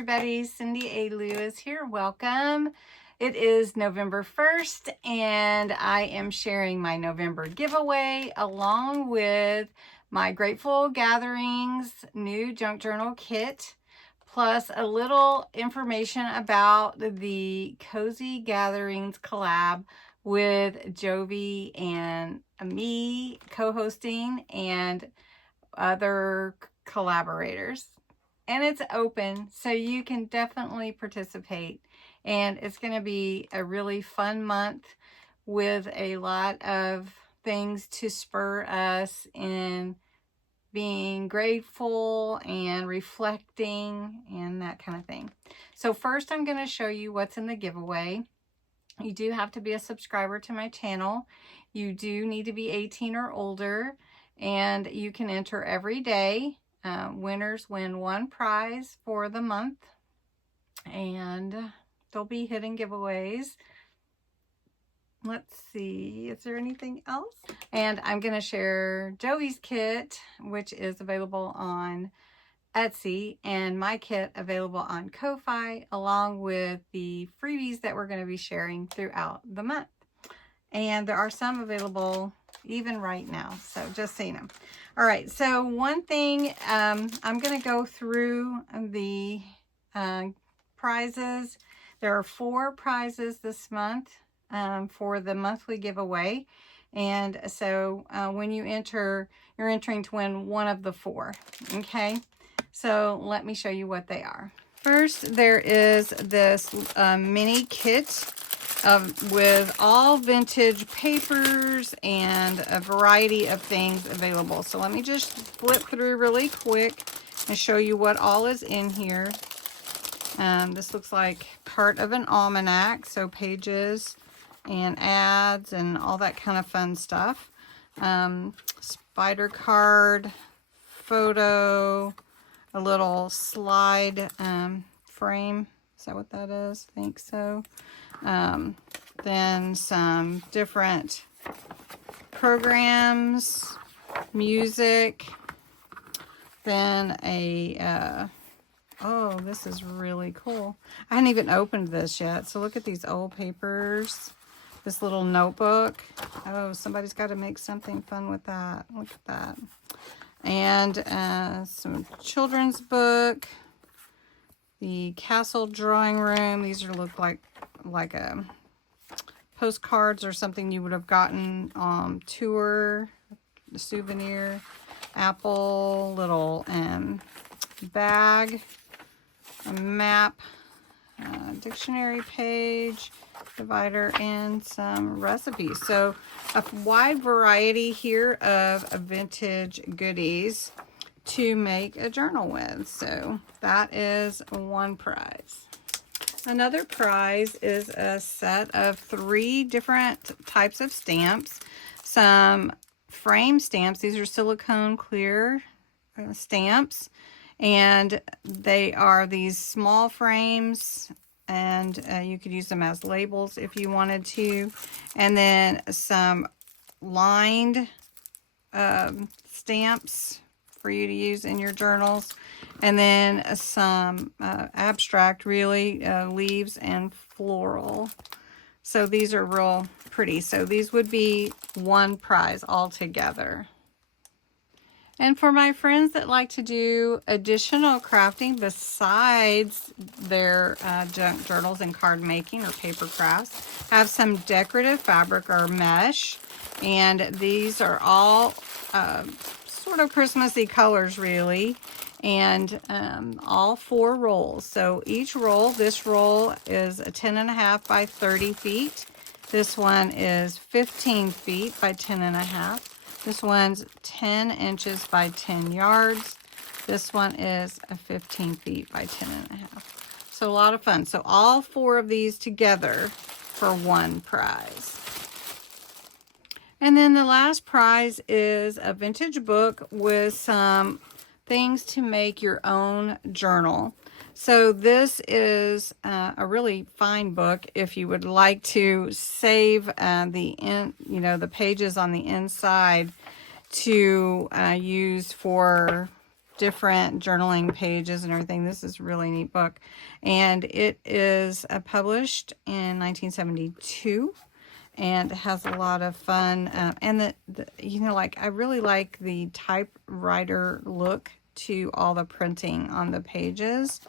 everybody, Cindy A. Lewis here. Welcome. It is November 1st and I am sharing my November giveaway along with my Grateful Gatherings new junk journal kit, plus a little information about the Cozy Gatherings collab with Jovi and me co-hosting and other collaborators. And it's open, so you can definitely participate. And it's going to be a really fun month with a lot of things to spur us in being grateful and reflecting and that kind of thing. So first, I'm going to show you what's in the giveaway. You do have to be a subscriber to my channel. You do need to be 18 or older, and you can enter every day. Winners win one prize for the month, and there'll be hidden giveaways. Let's see, is there anything else? And I'm going to share Joey's kit, which is available on Etsy, and my kit available on Ko-Fi, along with the freebies that we're going to be sharing throughout the month. And there are some available even right now, so just so you know. All right, so one thing, I'm going to go through the prizes. There are 4 prizes this month for the monthly giveaway. And so when you enter, you're entering to win one of the 4, okay? So let me show you what they are. First, there is this mini kit with all vintage papers and a variety of things available. So let me just flip through really quick and show you what all is in here. This looks like part of an almanac, so pages and ads and all that kind of fun stuff. Spider card, photo, a little slide frame. Is that what that is? I think so. Then some different programs, music, then a, oh, this is really cool. I hadn't even opened this yet. So look at these old papers, this little notebook. Oh, somebody's got to make something fun with that. Look at that. And some children's book, the castle drawing room. These are look like a postcards or something you would have gotten on tour, the souvenir, apple, little bag, a map, dictionary page, divider, and some recipes. So a wide variety here of vintage goodies to make a journal with. So that is one prize. Another prize is a set of 3 different types of stamps. Some frame stamps. These are silicone clear stamps, and they are these small frames, and you could use them as labels if you wanted to. And then some lined stamps for you to use in your journals, and then some abstract, really, leaves and floral. So these are real pretty. So these would be one prize altogether. And for my friends that like to do additional crafting besides their junk journals and card making or paper crafts, have some decorative fabric or mesh, and these are all sort of Christmassy colors, really, and all 4 rolls. So each roll, this roll is a 10.5 by 30 feet. This one is 15 feet by 10.5. This one's 10 inches by 10 yards. This one is a 15 feet by 10.5. So a lot of fun. So all 4 of these together for one prize. And then the last prize is a vintage book with some things to make your own journal. So this is a really fine book if you would like to save the pages on the inside to use for different journaling pages and everything. This is a really neat book. And it is published in 1972. And it has a lot of fun. And you know, like, I really like the typewriter look to all the printing on the pages.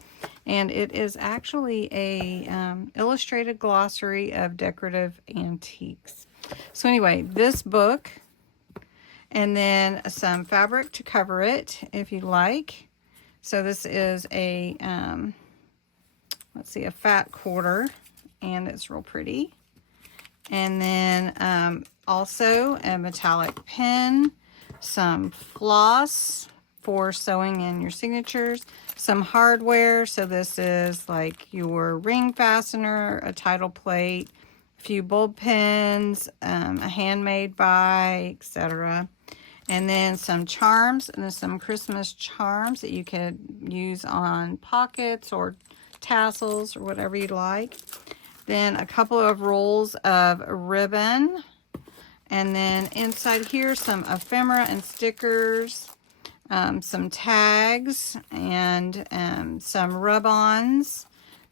And it is actually a illustrated glossary of decorative antiques. So anyway, this book, and then some fabric to cover it if you like. So this is a, let's see, a fat quarter, and it's real pretty. And then also a metallic pen, some floss for sewing in your signatures, some hardware. So this is like your ring fastener, a title plate, a few bulb pens, a handmade die, etc. And then some charms, and then some Christmas charms that you could use on pockets or tassels or whatever you'd like. Then a couple of rolls of ribbon. And then inside here, some ephemera and stickers, some tags, and some rub-ons.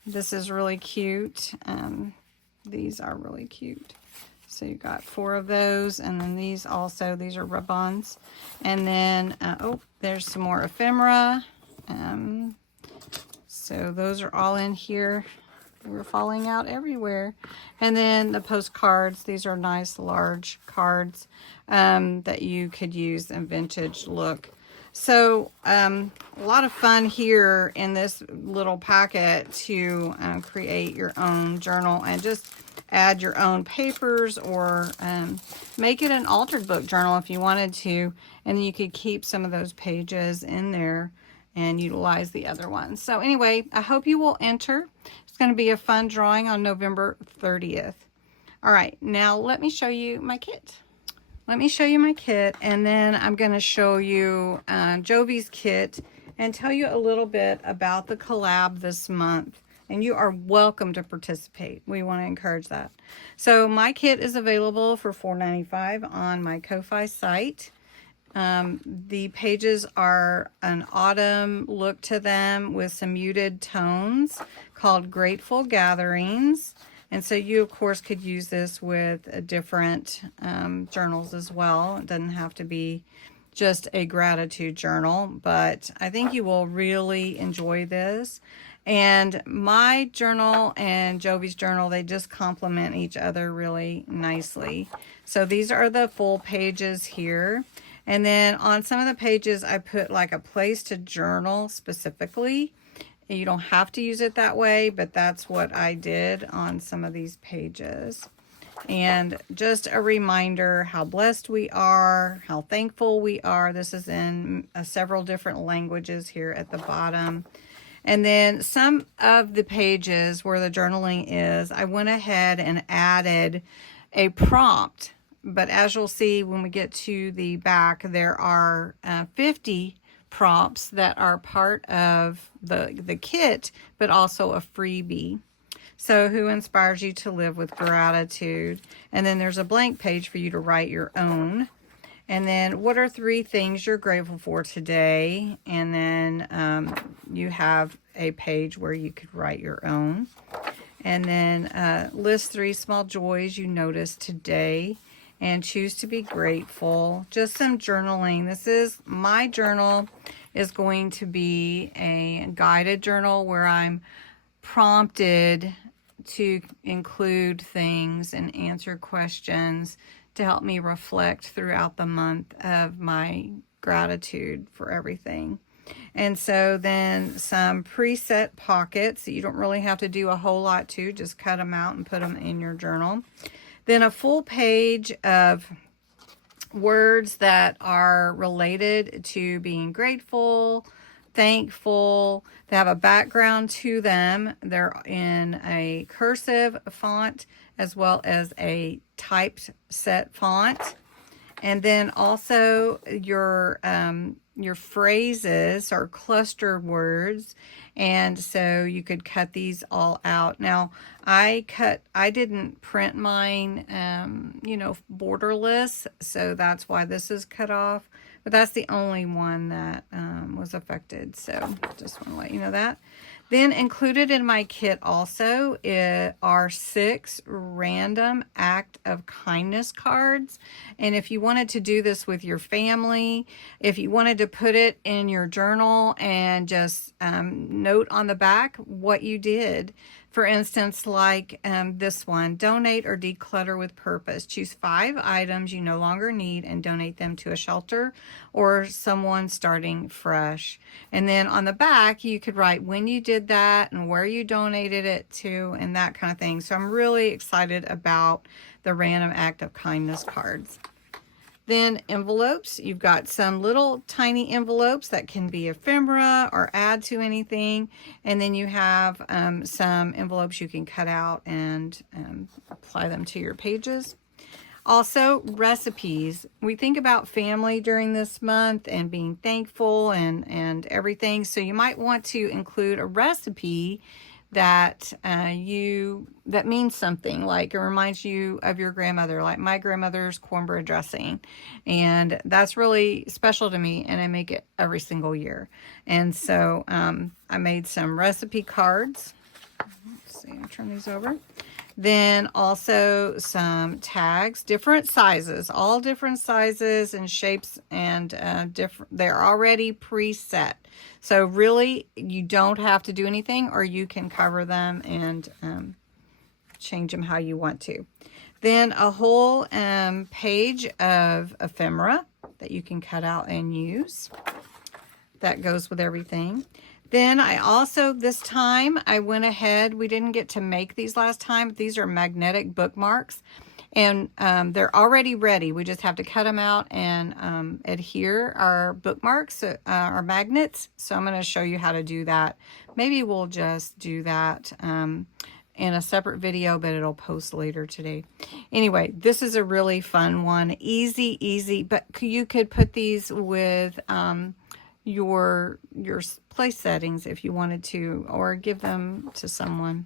This is really cute. These are really cute. So you got 4 of those, and then these also, these are rub-ons. And then, oh, there's some more ephemera. So those are all in here. We're falling out everywhere. And then the postcards. These are nice large cards that you could use in vintage look. So a lot of fun here in this little packet to create your own journal and just add your own papers, or make it an altered book journal if you wanted to, and you could keep some of those pages in there and utilize the other ones. So anyway, I hope you will enter. It's going to be a fun drawing on November 30th. All right, now let me show you my kit. Let me show you my kit, and then I'm going to show you Jovi's kit and tell you a little bit about the collab this month. And you are welcome to participate. We want to encourage that. So my kit is available for $4.95 on my Ko-Fi site. The pages are an autumn look to them with some muted tones called Grateful Gatherings. And so you, of course, could use this with different journals as well. It doesn't have to be just a gratitude journal, but I think you will really enjoy this. And my journal and Jovi's journal, they just complement each other really nicely. So these are the full pages here. And then on some of the pages, I put like a place to journal specifically. You don't have to use it that way, but that's what I did on some of these pages. And just a reminder how blessed we are, how thankful we are. This is in several different languages here at the bottom. And then some of the pages where the journaling is, I went ahead and added a prompt. But as you'll see when we get to the back, there are 50 prompts that are part of the kit, but also a freebie. So who inspires you to live with gratitude? And then there's a blank page for you to write your own. And then what are 3 things you're grateful for today? And then you have a page where you could write your own. And then list 3 small joys you noticed today and choose to be grateful. Just some journaling. This is my journal, is going to be a guided journal where I'm prompted to include things and answer questions to help me reflect throughout the month of my gratitude for everything. And so then some preset pockets that you don't really have to do a whole lot to, just cut them out and put them in your journal. Then a full page of words that are related to being grateful, thankful. They have a background to them. They're in a cursive font as well as a typed set font. And then also your phrases are cluster words. And so you could cut these all out. Now, I didn't print mine, borderless. So that's why this is cut off. but that's the only one that was affected. So just want to let you know that. Then included in my kit also are 6 random act of kindness cards. And if you wanted to do this with your family, if you wanted to put it in your journal and just note on the back what you did. For instance, like this one, donate or declutter with purpose. Choose 5 items you no longer need and donate them to a shelter or someone starting fresh. And then on the back, you could write when you did that and where you donated it to and that kind of thing. So I'm really excited about the random act of kindness cards. Then envelopes, you've got some little tiny envelopes that can be ephemera or add to anything. And then you have some envelopes you can cut out and apply them to your pages. Also, recipes. We think about family during this month and being thankful and everything. So you might want to include a recipe that that means something, like it reminds you of your grandmother, like my grandmother's cornbread dressing, and that's really special to me, and I make it every single year. And so I made some recipe cards. Let's see, I'll turn these over. Then also some tags, different sizes, all different sizes and shapes, and they're already preset. So really, you don't have to do anything, or you can cover them and change them how you want to. Then a whole page of ephemera that you can cut out and use. That goes with everything. Then I also, this time, I went ahead. We didn't get to make these last time. These are magnetic bookmarks. And they're already ready. We just have to cut them out and adhere our bookmarks, our magnets. So I'm going to show you how to do that. Maybe we'll just do that in a separate video, but it'll post later today. Anyway, this is a really fun one. Easy, but you could put these with your place settings if you wanted to, or give them to someone.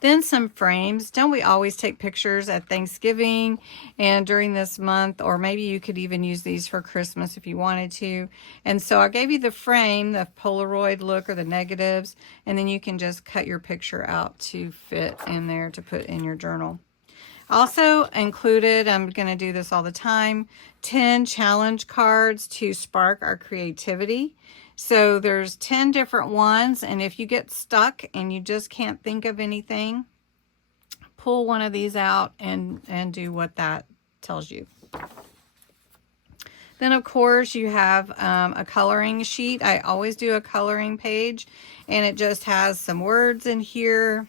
Then some frames. Don't we always take pictures at Thanksgiving and during this month? Or maybe you could even use these for Christmas if you wanted to. And so I gave you the frame, the Polaroid look or the negatives, and then you can just cut your picture out to fit in there to put in your journal. Also included, I'm going to do this all the time, 10 challenge cards to spark our creativity. So there's 10 different ones, and if you get stuck and you just can't think of anything, pull one of these out and do what that tells you. Then, of course, you have a coloring sheet. I always do a coloring page, and it just has some words in here.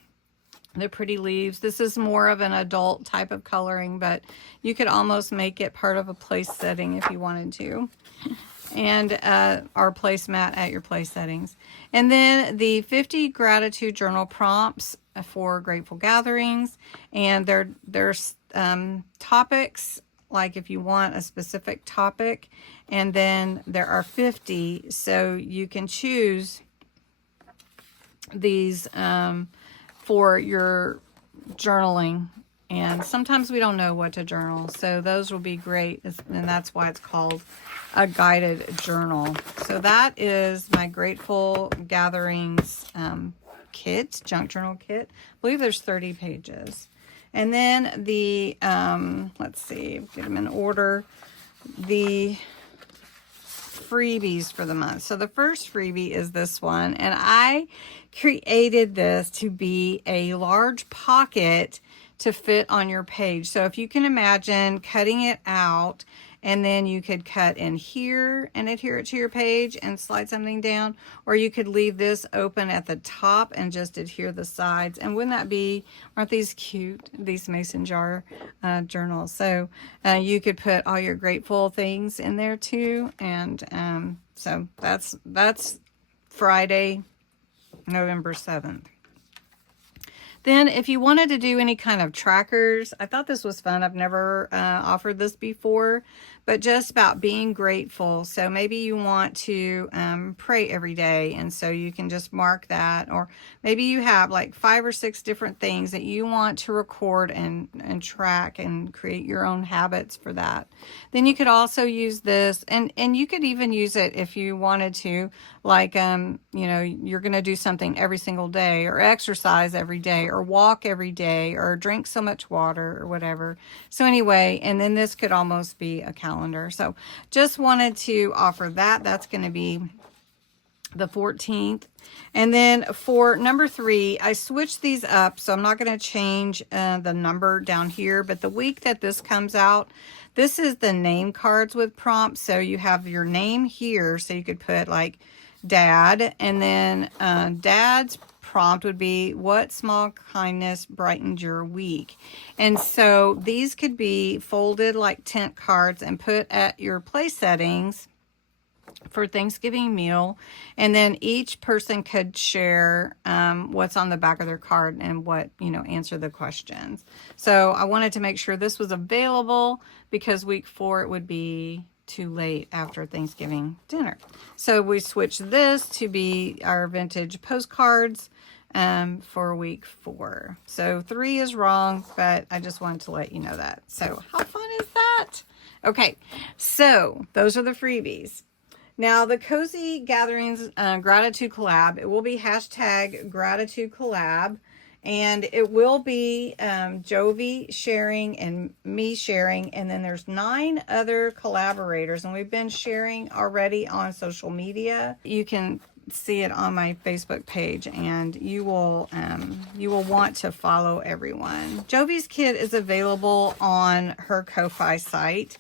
The pretty leaves. This is more of an adult type of coloring, but you could almost make it part of a place setting if you wanted to. And our placemat at your place settings. And then the 50 gratitude journal prompts for grateful gatherings. And there's topics, like if you want a specific topic. And then there are 50, so you can choose these for your journaling. And sometimes we don't know what to journal, so those will be great, and that's why it's called a guided journal. So that is my Grateful Gatherings kit, junk journal kit. I believe there's 30 pages. And then the, let's see, get them in order, the freebies for the month. So the first freebie is this one, and I created this to be a large pocket to fit on your page. So if you can imagine cutting it out, and then you could cut in here and adhere it to your page and slide something down, or you could leave this open at the top and just adhere the sides. And wouldn't that be, aren't these cute, these mason jar journals? So you could put all your grateful things in there too. And so that's Friday, November 7th. Then if you wanted to do any kind of trackers, I thought this was fun. I've never offered this before, but just about being grateful. So maybe you want to pray every day, and so you can just mark that. Or maybe you have like 5 or 6 different things that you want to record and track and create your own habits for that. Then you could also use this, and you could even use it if you wanted to, like, you know, you're going to do something every single day, or exercise every day, or walk every day, or drink so much water, or whatever. So anyway, and then this could almost be a calendar. So just wanted to offer that. That's going to be the 14th. And then for number 3, I switched these up, so I'm not going to change the number down here, but the week that this comes out, this is the name cards with prompts. So you have your name here, so you could put like Dad, and then Dad's prompt would be, what small kindness brightened your week? And so these could be folded like tent cards and put at your place settings for Thanksgiving meal, and then each person could share what's on the back of their card and what, you know, answer the questions. So I wanted to make sure this was available because week 4 it would be too late after Thanksgiving dinner. So we switched this to be our vintage postcards for week 4. So 3 is wrong, but I just wanted to let you know that. So how fun is that? Okay, so those are the freebies. Now, the Cozy Gatherings Gratitude Collab, it will be hashtag Gratitude Collab, and it will be Jovi sharing and me sharing, and then there's 9 other collaborators, and we've been sharing already on social media. You can see it on my Facebook page, and you will want to follow everyone. Jovi's kit is available on her Ko-Fi site.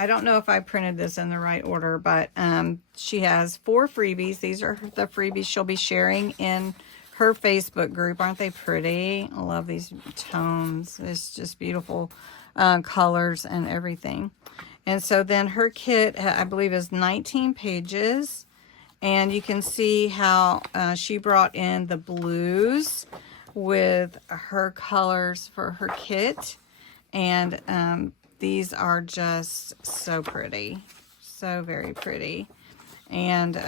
I don't know if I printed this in the right order, but she has 4 freebies. These are the freebies she'll be sharing in her Facebook group. Aren't they pretty? I love these tones. It's just beautiful colors and everything. And so then her kit, I believe, is 19 pages. And you can see how she brought in the blues with her colors for her kit. And these are just so pretty, so very pretty, and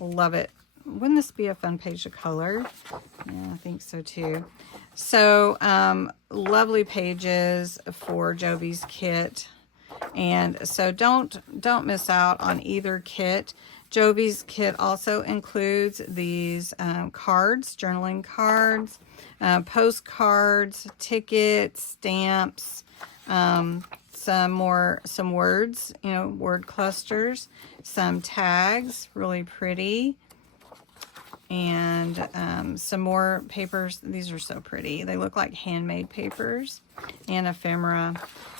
love it. Wouldn't this be a fun page to color? Yeah, I think so too. So lovely pages for Jovi's kit, and so don't miss out on either kit. Jovi's kit also includes these cards, journaling cards, postcards, tickets, stamps, some words, you know, word clusters, some tags, really pretty, and some more papers. These are so pretty. They look like handmade papers, and ephemera.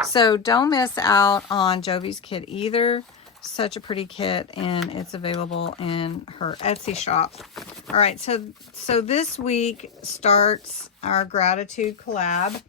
So don't miss out on Jovi's kit either. Such a pretty kit, and it's available in her Etsy shop. All right, so this week starts our gratitude collab.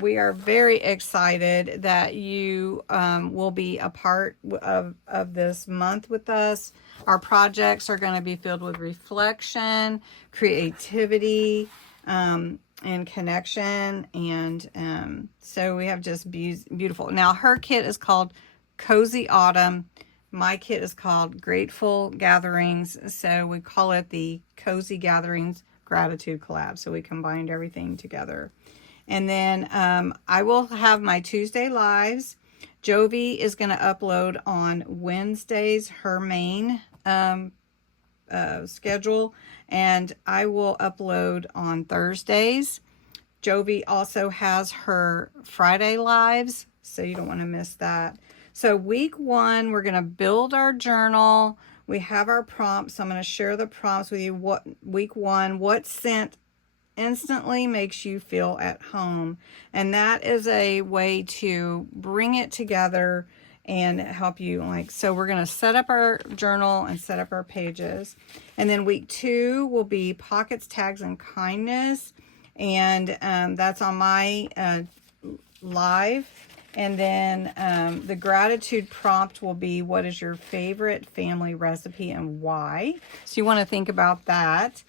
We are very excited that you will be a part of this month with us. Our projects are going to be filled with reflection, creativity, and connection. And so we have just beautiful. Now, her kit is called Cozy Autumn. My kit is called Grateful Gatherings. So we call it the Cozy Gatherings Gratitude Collab. So we combined everything together. And then I will have my Tuesday lives. Jovi is going to upload on Wednesdays, her main schedule, and I will upload on Thursdays. Jovi also has her Friday lives, so you don't want to miss that. So week 1, we're going to build our journal. We have our prompts. So I'm going to share the prompts with you. Week 1, what scent instantly makes you feel at home? And that is a way to bring it together and help you. Like, so we're going to set up our journal and set up our pages. And then week 2 will be pockets, tags, and kindness. And that's on my live. And then the gratitude prompt will be, what is your favorite family recipe and why? So you want to think about that.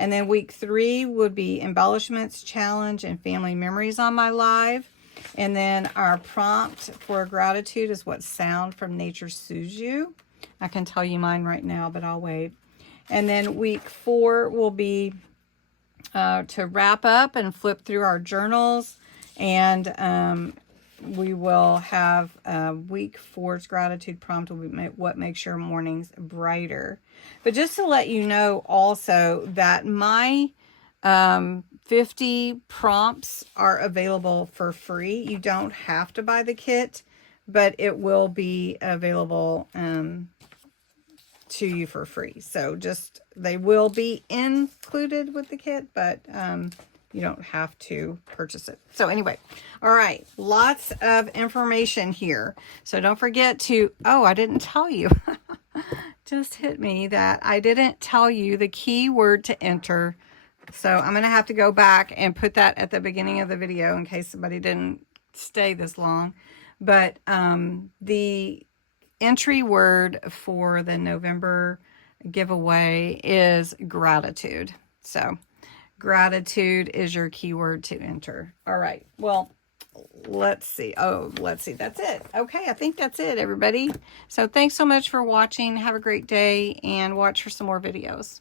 And then week 3 would be embellishments, challenge, and family memories on my live. And then our prompt for gratitude is what sound from nature soothes you. I can tell you mine right now, but I'll wait. And then week 4 will be to wrap up and flip through our journals. And we will have week 4's gratitude prompt will be what makes your mornings brighter. But just to let you know also that my 50 prompts are available for free. You don't have to buy the kit, but it will be available to you for free. So just, they will be included with the kit, but you don't have to purchase it. So anyway, all right, lots of information here. So don't forget to, oh, I didn't tell you. Just hit me that I didn't tell you the keyword to enter. So I'm going to have to go back and put that at the beginning of the video in case somebody didn't stay this long. But the entry word for the November giveaway is gratitude. So gratitude is your keyword to enter. All right. Well, let's see. Oh, let's see. That's it. Okay. I think that's it, everybody. So thanks so much for watching. Have a great day and watch for some more videos.